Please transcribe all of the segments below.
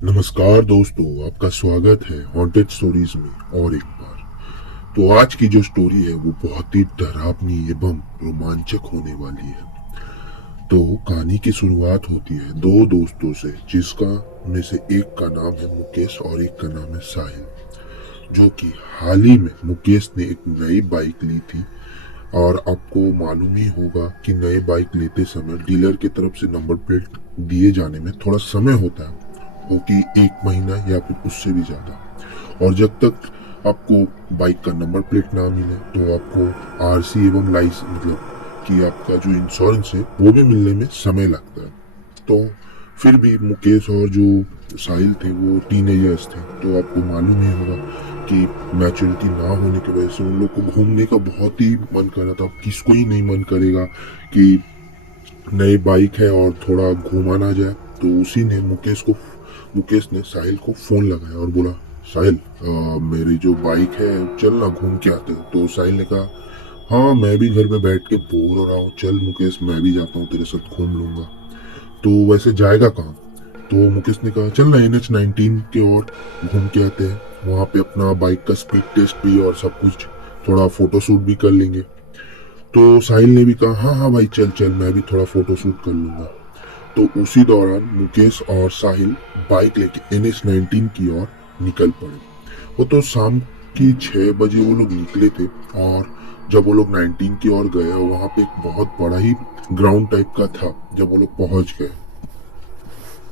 नमस्कार दोस्तों, आपका स्वागत है हॉन्टेड स्टोरीज में और एक बार। तो आज की जो स्टोरी है वो बहुत ही डरावनी एवं रोमांचक होने वाली है। तो कहानी की शुरुआत होती है दो दोस्तों से, जिसका में से एक का नाम है मुकेश और एक का नाम है साहिल। जो कि हाल ही में मुकेश ने एक नई बाइक ली थी। और आपको मालूम ही होगा कि नए बाइक लेते समय डीलर की तरफ से नंबर प्लेट दिए जाने में थोड़ा समय होता है, वो कि 1 महीना या फिर उससे भी ज़्यादा। और जब तक आपको बाइक का नंबर प्लेट ना मिले तो आपको आरसी एवं लाइसेंस, मतलब कि आपका जो इंश्योरेंस है वो भी मिलने में समय लगता है। तो फिर भी मुकेश और जो साहिल थे वो टीनेजर्स थे, तो आपको मालूम ही होगा कि मैच्योरिटी ना होने की वजह से उन लोग को घूमने का बहुत ही मन कर रहा था। किसको ही नहीं मन करेगा कि नई बाइक है और थोड़ा घूमा ना जाए। तो उसी ने मुकेश ने साहिल को फोन लगाया और बोला, साहिल, मेरी जो बाइक है चल ना घूम के आते हैं। तो साहिल ने कहा, हाँ मैं भी घर पे बैठ के बोर हो रहा हूँ, चल मुकेश मैं भी जाता हूँ तेरे साथ घूम लूंगा। तो वैसे जाएगा कहाँ? तो मुकेश ने कहा, चल ना NH19 के ओर घूम के आते हैं, वहाँ पे अपना बाइक का स्पीड टेस्ट भी और सब कुछ, थोड़ा फोटो शूट भी कर लेंगे। तो साहिल ने भी कहा, हाँ हाँ भाई चल चल, मैं भी थोड़ा फोटो शूट कर लूंगा। तो उसी दौरान मुकेश और साहिल बाइक लेके NH19 की ओर निकल पड़े। वो तो शाम की 6 बजे वो लोग निकले थे। और जब वो लोग 19 की ओर गए, वहां पे एक बहुत बड़ा ही ग्राउंड टाइप का था। जब वो लोग पहुंच गए,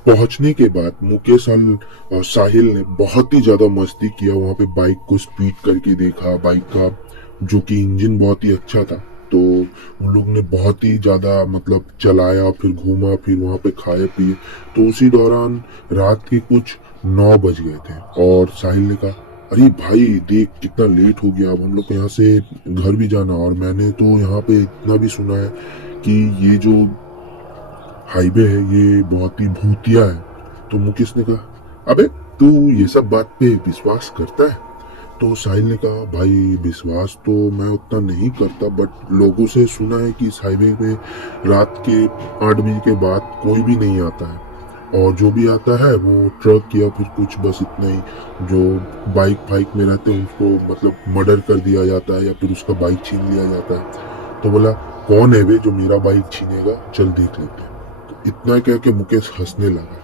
पहुंचने के बाद मुकेश और साहिल ने बहुत ही ज्यादा मस्ती किया। वहां पे बाइक को स्पीड करके देखा, बाइक का जो कि इंजन बहुत ही अच्छा था। तो उन लोग ने बहुत ही ज्यादा मतलब चलाया, फिर घूमा, फिर वहां पे खाए पिए। तो उसी दौरान रात के कुछ 9 बज गए थे और साहिल ने कहा, अरे भाई देख कितना लेट हो गया, अब हम लोग को यहाँ से घर भी जाना। और मैंने तो यहाँ पे इतना भी सुना है कि ये जो हाईवे है ये बहुत ही भूतिया है। तो मुकेश ने कहा, अबे तू ये सब बात पे विश्वास करता है? तो साहिल ने कहा, भाई विश्वास तो मैं उतना नहीं करता, बट लोगों से सुना है कि इस हाईवे पे रात के 8 बजे के बाद कोई भी नहीं आता है। और जो भी आता है वो ट्रक या फिर कुछ, बस इतना ही। जो बाइक फाइक में रहते हैं उनको मतलब मर्डर कर दिया जाता है या फिर उसका बाइक छीन लिया जाता है। तो बोला, कौन है वे जो मेरा बाइक छीनेगा, चल देख लेते हैं। तो इतना कह के मुकेश हंसने लगा।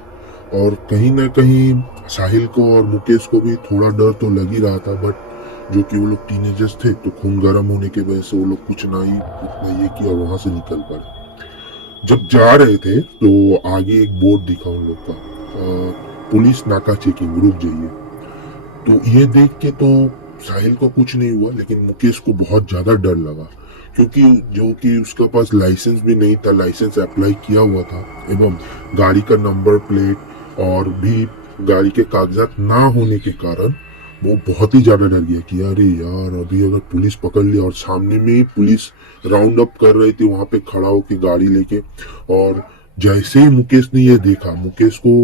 और कहीं ना कहीं साहिल को और मुकेश को भी थोड़ा डर तो लग ही रहा था, बट जो कि वो लोग टीनेजर्स थे तो खून गर्म होने की वजह से वो लोग कुछ ना ही उतना ये किया और वहां से निकल पड़े। जब जा रहे थे तो आगे एक बोर्ड दिखा उन लोग का, पुलिस नाका चेकिंग, रुक जाइए। तो ये देख के तो साहिल को कुछ नहीं हुआ, लेकिन मुकेश को बहुत ज्यादा डर लगा। क्योंकि जो कि उसके पास लाइसेंस भी नहीं था, लाइसेंस अप्लाई किया हुआ था, एवं गाड़ी का नंबर प्लेट और भी गाड़ी के कागजात ना होने के कारण वो बहुत ही ज्यादा डर गया कि अरे यार, अभी अगर पुलिस पकड़ लिया। और सामने में ही पुलिस राउंड अप कर रही थी वहां पे खड़ा होके गाड़ी लेके। और जैसे ही मुकेश ने ये देखा, मुकेश को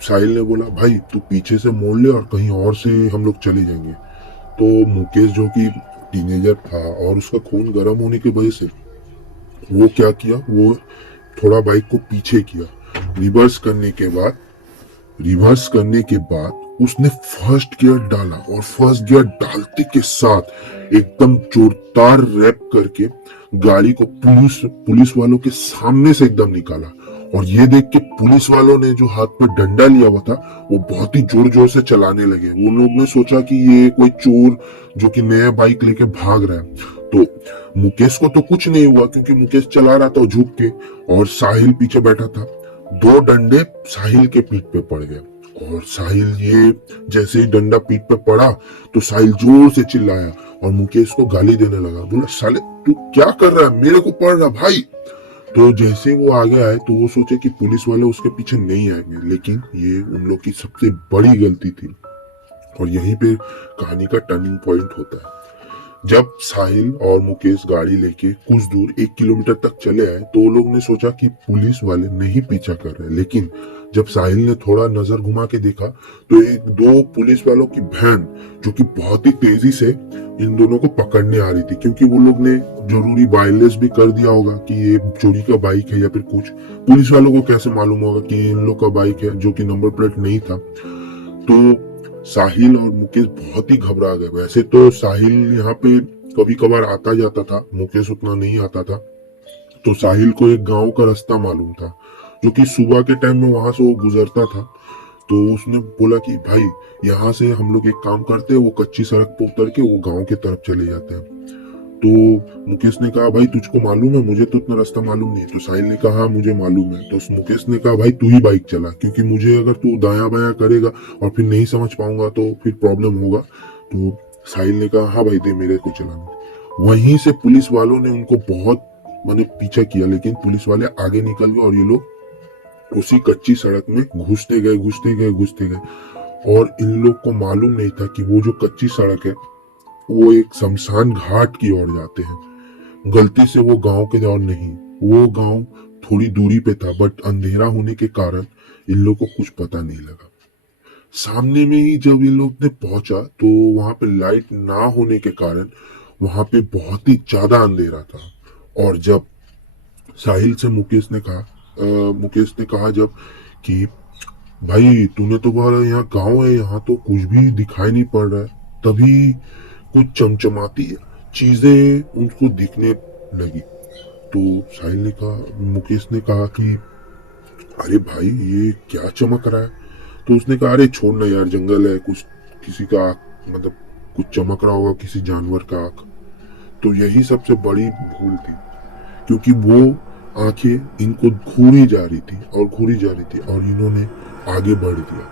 साहिल ने बोला, भाई तू पीछे से मोड़ ले और कहीं और से हम लोग चले जाएंगे। तो मुकेश जो कि टीनेजर था और उसका खून गर्म होने की वजह से वो क्या किया, वो थोड़ा बाइक को पीछे किया। रिवर्स करने के बाद रिवर्स करने के बाद उसने फर्स्ट गियर डाला और फर्स्ट गियर डालते के साथ एकदम जोरदार रैप करके गाड़ी को पुलिस पुलिस वालों के सामने से एकदम निकाला। और ये देख के पुलिस वालों ने जो हाथ में डंडा लिया हुआ था वो बहुत ही जोर जोर से चलाने लगे। उन लोग ने सोचा कि ये कोई चोर जो कि नया बाइक लेके भाग रहा है। तो मुकेश को तो कुछ नहीं हुआ क्योंकि मुकेश चला रहा था झुक के, और साहिल पीछे बैठा था। दो डंडे साहिल के पीठ पे पड़ गए। और साहिल ये जैसे ही डंडा पीठ पे पड़ा तो साहिल जोर से चिल्लाया और मुकेश को गाली देने लगा। बोला, साले तू क्या कर रहा है, मेरे को पड़ रहा भाई। तो जैसे वो आगे आए तो वो सोचे कि पुलिस वाले उसके पीछे नहीं आएंगे, लेकिन ये उन लोग की सबसे बड़ी गलती थी। और यहीं पे कहानी का टर्निंग पॉइंट होता है। जब साहिल और मुकेश गाड़ी लेके कुछ दूर 1 किलोमीटर तक चले आए तो लोग ने सोचा कि पुलिस वाले नहीं पीछा कर रहे, लेकिन जब साहिल ने थोड़ा नजर घुमा के देखा तो एक दो पुलिस वालों की वैन जो कि बहुत ही तेजी से इन दोनों को पकड़ने आ रही थी, क्योंकि वो लोग ने जरूरी वायरलेस भी कर दिया होगा कि ये चोरी का बाइक है या फिर कुछ। पुलिस वालों को कैसे मालूम होगा कि इन लोग का बाइक है, जो कि नंबर प्लेट नहीं था। तो साहिल और मुकेश बहुत ही घबरा गए। वैसे तो साहिल यहाँ पे कभी कभार आता जाता था, मुकेश उतना नहीं आता था। तो साहिल को एक गांव का रास्ता मालूम था, जो कि सुबह के टाइम में वहां से वो गुजरता था। तो उसने बोला कि भाई यहाँ से हम लोग एक काम करते हैं, वो कच्ची सड़क पर उतर के वो गांव की तरफ चले जाते हैं। तो मुकेश ने कहा भाई तुझको मालूम है, मुझे तो इतना रास्ता मालूम नहीं। तो साहिल ने कहा हाँ मुझे मालूम है। तो मुकेश ने कहा भाई तू ही बाइक चला, क्योंकि मुझे अगर तू दाया बाया करेगा और फिर नहीं समझ पाऊंगा तो फिर प्रॉब्लम होगा। तो साहिल ने कहा हाँ भाई दे मेरे को चलाने। वहीं से पुलिस वालों ने उनको बहुत मैंने पीछा किया, लेकिन पुलिस वाले आगे निकल गए और ये लोग उसी कच्ची सड़क में घुसते गए। और इन लोग को मालूम नहीं था कि वो जो कच्ची सड़क है वो एक शमशान घाट की ओर जाते हैं। गलती से वो गांव के ओर नहीं, वो गांव थोड़ी दूरी पे था, बट अंधेरा होने के कारण इन लोग को कुछ पता नहीं लगा। सामने में ही जब इन लोग ने पहुंचा तो वहां पे लाइट ना होने के कारण वहां पे बहुत ही ज्यादा अंधेरा था। और जब साहिल से मुकेश ने कहा जब कि भाई तूने तो बोला यहाँ गांव है, यहाँ तो कुछ भी दिखाई नहीं पड़ रहा है, तभी कुछ चमचमाती चीजें उनको दिखने लगी। तो साहिल ने कहा, मुकेश ने कहा कि अरे भाई ये क्या चमक रहा है। तो उसने कहा अरे छोड़ ना यार, जंगल है, कुछ किसी का मतलब कुछ चमक रहा होगा, किसी जानवर का आंख। तो यही सबसे बड़ी भूल थी, क्योंकि वो आंखें इनको घूरी जा रही थी और इन्होंने आगे बढ़ दिया।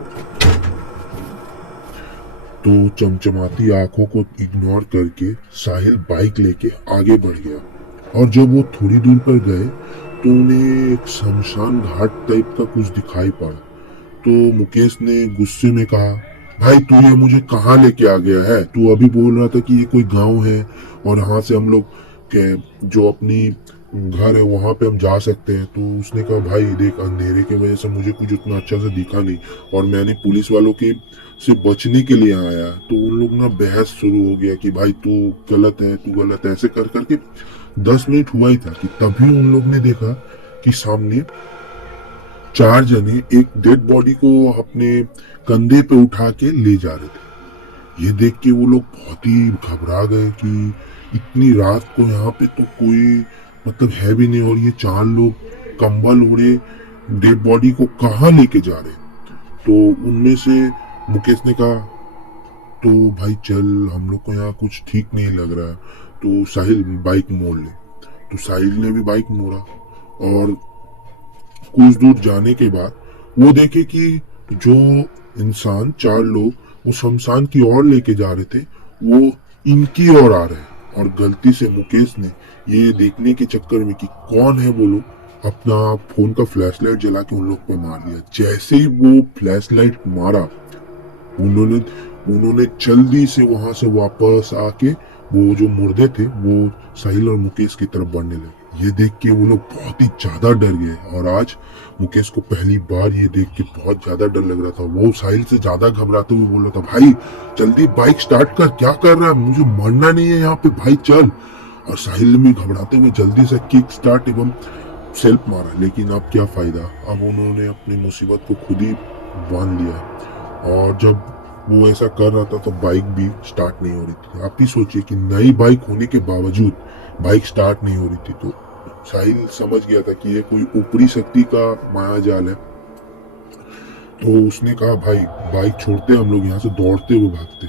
तो चमचमाती आंखों को इग्नोर करके साहिल बाइक लेके आगे बढ़ गया। और जब वो थोड़ी दूर पर गए तो उन्हें एक शमशान घाट टाइप का कुछ दिखाई पड़ा। तो मुकेश ने गुस्से में कहा भाई तू ये मुझे कहाँ लेके आ गया है, तू अभी बोल रहा था कि ये कोई गांव है और यहाँ से हम लोग के जो अपनी घर है वहां पे हम जा सकते हैं। तो उसने कहा भाई देख अंधेरे की वजह से मुझे कुछ उतना अच्छा से दिखा नहीं, और मैंने पुलिस वालों के से बचने के लिए आया। तो उन लोग ना बहस शुरू हो गया कि भाई तू गलत है, ऐसे कर करके 10 मिनट हुआ ही था कि तभी उन लोग ने देखा कि सामने 4 जने एक डेड बॉडी को अपने कंधे पे उठा के ले जा रहे थे। ये देख के वो लोग बहुत ही घबरा गए कि इतनी रात को यहाँ पे तो कोई मतलब है भी नहीं, और ये 4 लोग कंबल ओढ़े डेड बॉडी को कहाँ लेके जा रहे। तो उनमें से मुकेश ने कहा तो भाई चल, हम लोग को यहाँ कुछ ठीक नहीं लग रहा है, तो साहिल बाइक मोड़ ले। तो साहिल ने भी बाइक मोड़ा और कुछ दूर जाने के बाद वो देखे कि जो इंसान 4 लोग वो शमशान की ओर लेके जा रहे थे वो इनकी ओर आ रहे हैं। और गलती से मुकेश ने ये देखने के चक्कर में कि कौन है वो लोग, अपना फोन का फ्लैशलाइट जला के उन लोग पे मार दिया। जैसे ही वो फ्लैशलाइट मारा उन्होंने जल्दी से वहां से वापस आके वो जो मुर्दे थे वो साहिल और मुकेश की तरफ बढ़ने लगे। ये देख के वो लोग बहुत ही ज्यादा डर गए, और आज मुकेश को पहली बार ये देख के बहुत ज्यादा डर लग रहा था। वो साहिल से ज्यादा घबराते हुए बोल रहा था भाई जल्दी बाइक स्टार्ट कर, क्या कर रहा है, मुझे मरना नहीं है यहाँ पे, भाई चल। और साहिल ने भी घबराते हुए जल्दी से किक स्टार्ट एवं सेल्फ मारा, लेकिन अब क्या फायदा, अब उन्होंने अपनी मुसीबत को खुद ही बांध लिया। और जब वो ऐसा कर रहा था तो बाइक भी स्टार्ट नहीं हो रही थी। आप ही सोचिए कि नई बाइक होने के बावजूद बाइक स्टार्ट नहीं हो रही थी। तो साहिल समझ गया था कि ये कोई ऊपरी शक्ति का माया जाल है। तो उसने कहा भाई बाइक छोड़ते, हम लोग यहाँ से दौड़ते हुए भागते।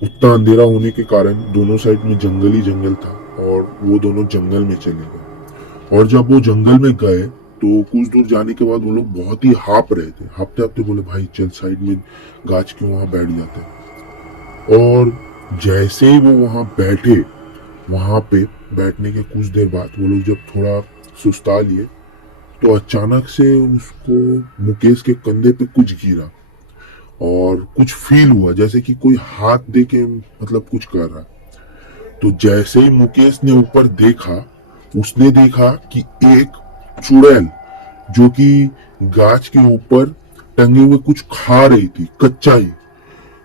उतना अंधेरा होने के कारण दोनों साइड में जंगल ही जंगल था और वो दोनों जंगल में चले गए। और जब वो जंगल में गए तो कुछ दूर जाने के बाद वो लोग बहुत ही हाँप रहे थे। हाँपते हाँपते बोले भाई चल साइड में गाछ के वहां बैठ जाते हैं। और जैसे ही वो वहां बैठे, वहां पे बैठने के कुछ देर बाद वो लोग जब थोड़ा सुस्ता लिए तो अचानक से उसको मुकेश के कंधे पे कुछ गिरा और कुछ फील हुआ जैसे कि कोई हाथ दे के मतलब कुछ कर रहा। तो जैसे ही मुकेश ने ऊपर देखा, उसने देखा कि एक चुड़ैल जो कि गाछ के ऊपर टंगे हुए कुछ खा रही थी, कच्चा ही।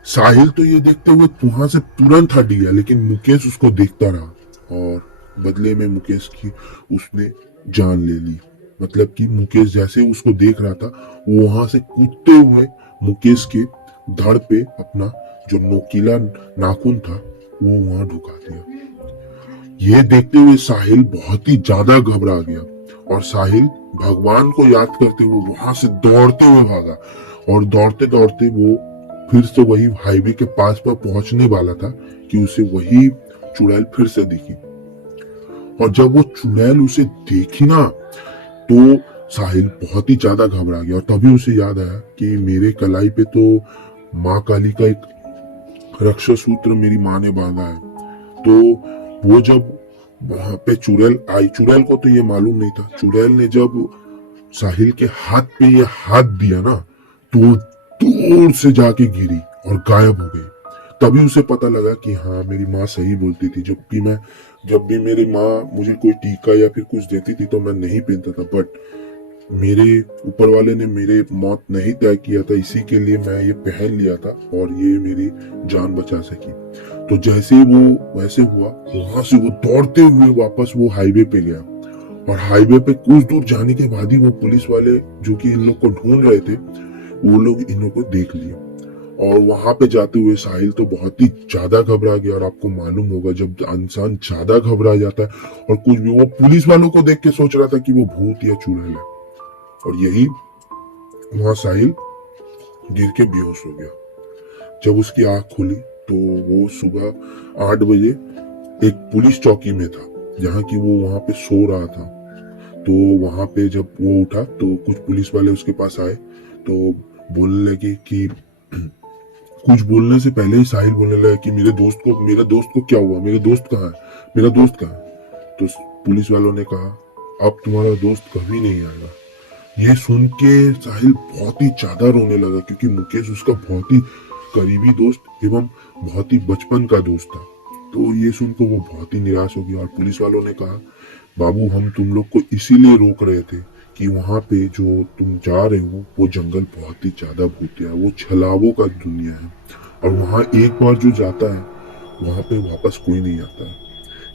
साहिल तो ये देखते हुए वहां से तुरंत हट गया, लेकिन मुकेश उसको देखता रहा और बदले में मुकेश की उसने जान ले ली। मतलब कि मुकेश जैसे उसको देख रहा था, वो वहां से कूदते हुए मुकेश के धड़ पे अपना जो नोकीला नाखून था वो वहां ढुका दिया। ये देखते हुए साहिल बहुत ही ज्यादा घबरा गया और साहिल भगवान को याद करते हुए वहां से दौड़ते हुए भागा। और दौड़ते दौड़ते वो फिर से वही हाईवे के पास पर पहुंचने वाला था कि उसे वही चुड़ैल फिर से दिखी। और जब वो चुड़ैल उसे देखी ना, तो साहिल बहुत ही ज्यादा घबरा गया और तभी उसे याद आया कि मेरे कलाई पे तो माँ काली का एक रक्षा सूत्र मेरी माँ ने बांधा है। तो वो जब वहां पे चुड़ैल आई, चुड़ैल को तो ये मालूम नहीं था, चुड़ैल ने जब साहिल के हाथ पे ये हाथ दिया ना, तो वो दूर से जाके गिरी और गायब हो गई। तभी उसे पता लगा कि हाँ, मेरी माँ सही बोलती थी। जब भी मेरी माँ मुझे कोई टीका या फिर कुछ देती थी तो मैं नहीं पहनता था, बट मेरे ऊपर वाले ने मेरे मौत नहीं तय किया था, इसी के लिए मैं ये पहन लिया था और ये मेरी जान बचा सकी। तो जैसे ही वो वैसे हुआ, वहां से वो दौड़ते हुए वापस वो हाईवे पे गया और हाईवे पे कुछ दूर जाने के बाद ही वो पुलिस वाले जो कि इन लोग को ढूंढ रहे थे, वो लोग इन लोग को देख लिए। और वहां पे जाते हुए साहिल तो बहुत ही ज्यादा घबरा गया। और आपको मालूम होगा, जब इंसान ज्यादा घबरा जाता है और कुछ भी, वो पुलिस वालों को देख के सोच रहा था कि वो भूत या चुड़ैल है। और यही वहां साहिल गिर के बेहोश हो गया। जब उसकी आंख खुली तो वो सुबह 8 बजे एक पुलिस चौकी में था, जहाँ की वो वहां पे सो रहा था। तो वहां पे जब वो उठा तो कुछ पुलिस वाले उसके पास आए, तो बोलने लगे कि कुछ बोलने से पहले ही साहिल बोलने लगा कि मेरे दोस्त को क्या हुआ, मेरे दोस्त कहाँ है, मेरा दोस्त कहाँ है। तो पुलिस वालों ने कहा, अब तुम्हारा दोस्त कभी नहीं आएगा। ये सुन के साहिल बहुत ही ज्यादा रोने लगा, क्योंकि मुकेश उसका बहुत ही करीबी दोस्त एवं बहुत ही बचपन का दोस्त था। तो ये सुनकर वो बहुत ही निराश हो गया और पुलिस वालों ने कहा, बाबू, हम तुम लोग को इसीलिए रोक रहे थे कि वहां पे जो तुम जा रहे हो वो जंगल बहुत ही ज्यादा भूतिया है, वो छलावों का दुनिया है और वहां एक बार जो जाता है वहां पे वापस कोई नहीं आता है।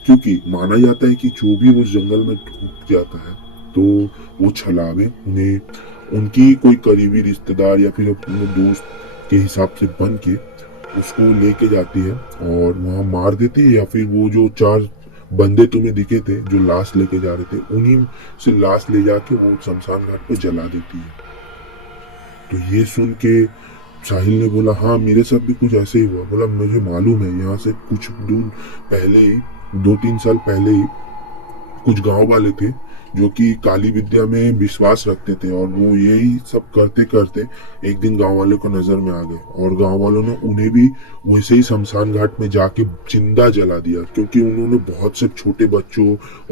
क्योंकि माना जाता है कि जो भी उस जंगल में ढूंढ जाता है तो वो छलावे उन्हें उनकी कोई करीबी रिश्तेदार या फिर अपने दोस्त के हिसाब से बन के उसको लेके जाती है और वहां मार देती है, या फिर वो जो 4 बंदे तुम्हें दिखे थे जो लाश लेके जा रहे थे, उन्हीं से लाश ले जाके वो शमशान घाट पे जला देती है। तो ये सुन के साहिल ने बोला, हाँ, मेरे साथ भी कुछ ऐसे ही हुआ। बोला, मुझे मालूम है, यहाँ से कुछ दूर पहले ही 2-3 साल पहले ही कुछ गांव वाले थे जो कि काली विद्या में विश्वास रखते थे और वो यही सब करते करते एक दिन गांव वाले को नजर में आ गए और गांव वालों ने उन्हें भी वैसे ही शमशान घाट में जाके जिंदा जला दिया, क्योंकि उन्होंने बहुत से छोटे बच्चों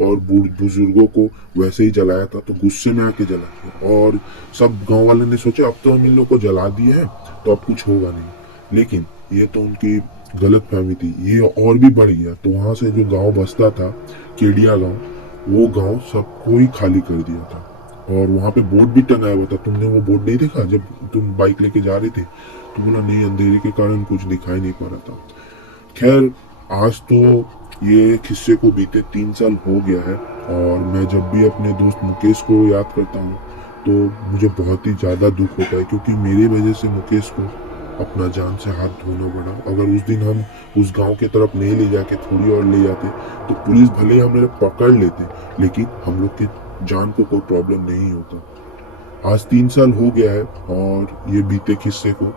और बुजुर्गों को वैसे ही जलाया था। तो गुस्से में आके जला दिया और सब गांव वालों ने सोचा, अब तो हम इन लोग को जला दिए हैं तो अब कुछ होगा नहीं। लेकिन ये तो उनकी गलत फहमी थी, ये और भी बढ़ गया। तो वहां से जो गांव बसता था, केडिया गांव, वो गांव सबको ही खाली कर दिया था और वहां पे बोर्ड भी टंगाया हुआ था। तुमने वो बोर्ड नहीं देखा जब तुम बाइक लेके जा रहे थे? तो बोला, नहीं, अंधेरे के कारण कुछ दिखाई नहीं पड़ रहा था। खैर, आज तो ये किस्से को बीते 3 साल हो गया है और मैं जब भी अपने दोस्त मुकेश को याद करता हूँ तो मुझे बहुत ही ज्यादा दुख होता है, क्योंकि मेरी वजह से मुकेश को अपना जान से हाथ धोना पड़ा। अगर उस दिन हम उस गांव के तरफ नहीं ले जाके थोड़ी और ले जाते तो पुलिस भले ही हमें पकड़ लेते, लेकिन हम लोग के जान को कोई प्रॉब्लम नहीं होता। आज 3 साल हो गया है और ये बीते किस्से को,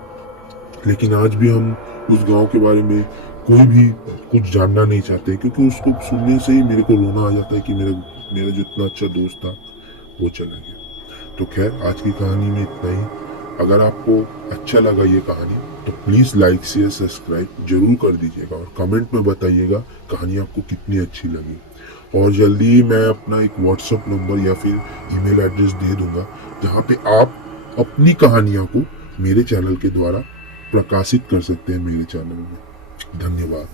लेकिन आज भी हम उस गांव के बारे में कोई भी कुछ जानना नहीं चाहते, क्योंकि उसको सुनने से ही मेरे को रोना आ जाता है कि मेरा जो इतना अच्छा दोस्त था वो चला गया। तो खैर, आज की कहानी में इतना ही। अगर आपको अच्छा लगा ये कहानी तो प्लीज लाइक, शेयर, सब्सक्राइब जरूर कर दीजिएगा और कमेंट में बताइएगा कहानी आपको कितनी अच्छी लगी। और जल्दी ही मैं अपना एक व्हाट्सएप नंबर या फिर ईमेल एड्रेस दे दूंगा, जहाँ पे आप अपनी कहानियों को मेरे चैनल के द्वारा प्रकाशित कर सकते हैं मेरे चैनल में। धन्यवाद।